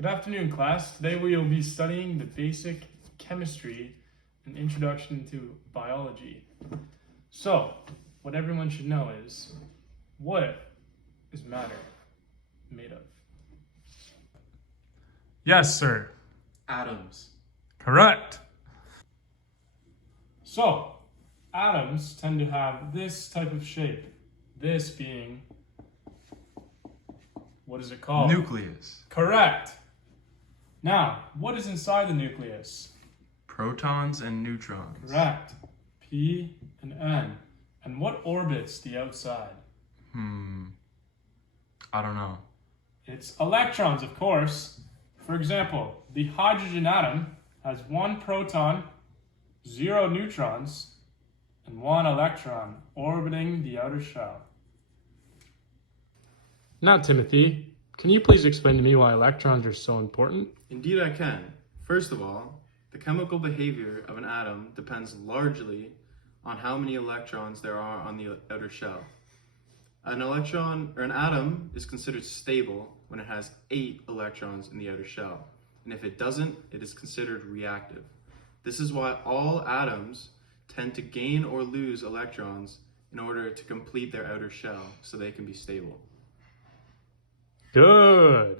Good afternoon, class. Today we will be studying the basic chemistry and introduction to biology. So, what everyone should know is, what is matter made of? Yes, sir. Atoms. Correct. So, atoms tend to have this type of shape. This being, what is it called? Nucleus. Correct. Now, what is inside the nucleus? Protons and neutrons. Correct. P and N. And what orbits the outside? I don't know. It's electrons, of course. For example, the hydrogen atom has 1 proton, 0 neutrons, and 1 electron orbiting the outer shell. Now, Timothy, can you please explain to me why electrons are so important? Indeed I can. First of all, the chemical behavior of an atom depends largely on how many electrons there are on the outer shell. An atom is considered stable when it has 8 electrons in the outer shell. And if it doesn't, it is considered reactive. This is why all atoms tend to gain or lose electrons in order to complete their outer shell so they can be stable. Good.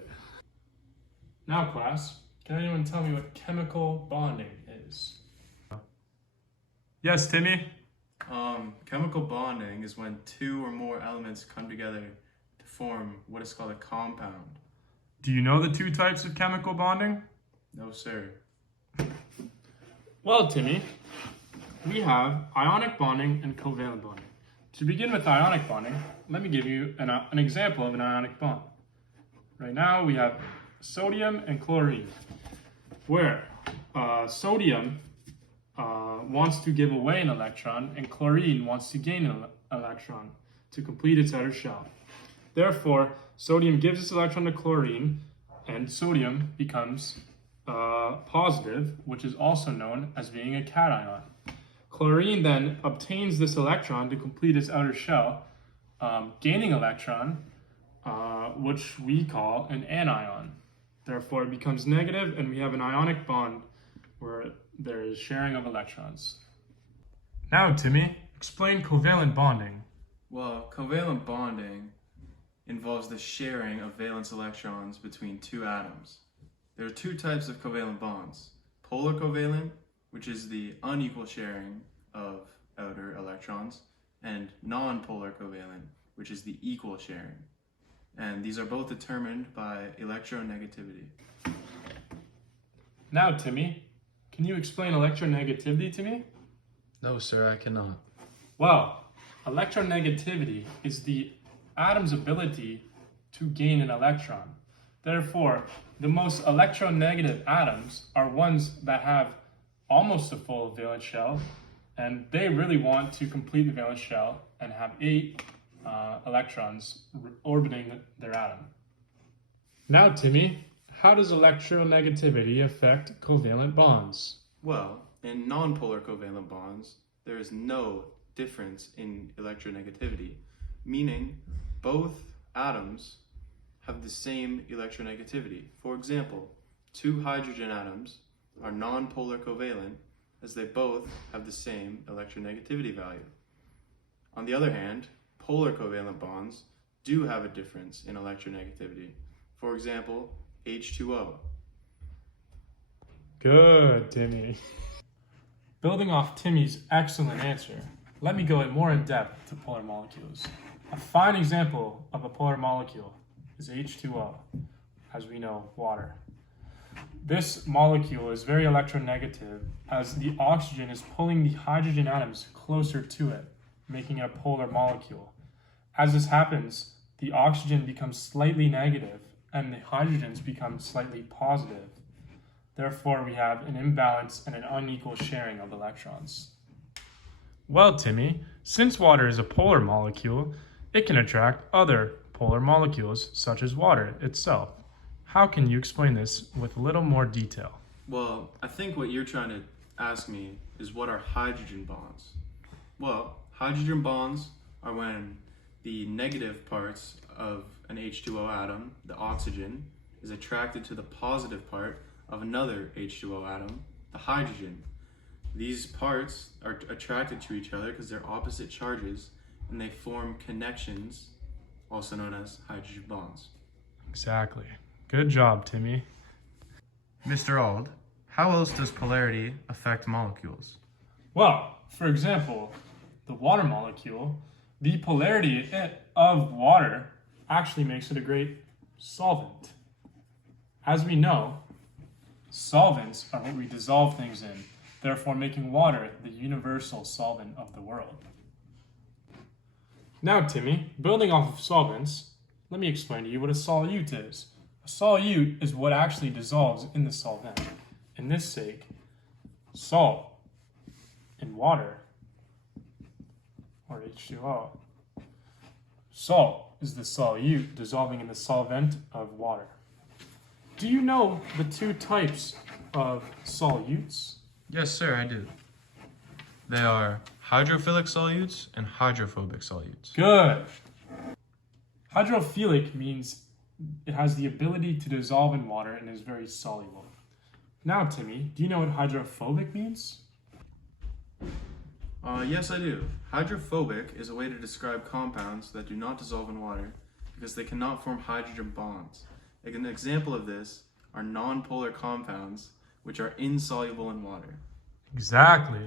Now, class, can anyone tell me what chemical bonding is? Yes, Timmy? Chemical bonding is when 2 or more elements come together to form what is called a compound. Do you know the 2 types of chemical bonding? No, sir. Well, Timmy, we have ionic bonding and covalent bonding. To begin with ionic bonding, let me give you an example of an ionic bond. Right now we have sodium and chlorine, where sodium wants to give away an electron and chlorine wants to gain an electron to complete its outer shell. Therefore, sodium gives its electron to chlorine and sodium becomes positive, which is also known as being a cation. Chlorine then obtains this electron to complete its outer shell, gaining electron, which we call an anion. Therefore, it becomes negative, and we have an ionic bond where there is sharing of electrons. Now, Timmy, explain covalent bonding. Well, covalent bonding involves the sharing of valence electrons between 2 atoms. There are 2 types of covalent bonds. Polar covalent, which is the unequal sharing of outer electrons, and non-polar covalent, which is the equal sharing. And these are both determined by electronegativity. Now, Timmy, can you explain electronegativity to me? No, sir, I cannot. Well, electronegativity is the atom's ability to gain an electron. Therefore, the most electronegative atoms are ones that have almost a full valence shell, and they really want to complete the valence shell and have 8 electrons orbiting their atom. Now, Timmy, how does electronegativity affect covalent bonds? Well, in non-polar covalent bonds, there is no difference in electronegativity, meaning both atoms have the same electronegativity. For example, 2 hydrogen atoms are non-polar covalent as they both have the same electronegativity value. On the other hand, polar covalent bonds do have a difference in electronegativity. For example, H2O. Good, Timmy. Building off Timmy's excellent answer, let me go more in depth to polar molecules. A fine example of a polar molecule is H2O, as we know, water. This molecule is very electronegative as the oxygen is pulling the hydrogen atoms closer to it, making it a polar molecule. As this happens, the oxygen becomes slightly negative and the hydrogens become slightly positive. Therefore, we have an imbalance and an unequal sharing of electrons. Well, Timmy, since water is a polar molecule, it can attract other polar molecules, such as water itself. How can you explain this with a little more detail? Well, I think what you're trying to ask me is what are hydrogen bonds? Well, hydrogen bonds are when the negative parts of an H2O atom, the oxygen, is attracted to the positive part of another H2O atom, the hydrogen. These parts are attracted to each other because they're opposite charges, and they form connections, also known as hydrogen bonds. Exactly. Good job, Timmy. Mr. Ald, how else does polarity affect molecules? Well, for example, the water molecule, the polarity of water actually makes it a great solvent. As we know, solvents are what we dissolve things in, therefore making water the universal solvent of the world. Now, Timmy, building off of solvents, let me explain to you what a solute is. A solute is what actually dissolves in the solvent. In this sake, salt in water, or H2O. Salt is the solute dissolving in the solvent of water. Do you know the two types of solutes? Yes, sir, I do. They are hydrophilic solutes and hydrophobic solutes. Good. Hydrophilic means it has the ability to dissolve in water and is very soluble. Now, Timmy, do you know what hydrophobic means? Yes, I do. Hydrophobic is a way to describe compounds that do not dissolve in water because they cannot form hydrogen bonds. An example of this are nonpolar compounds, which are insoluble in water. Exactly.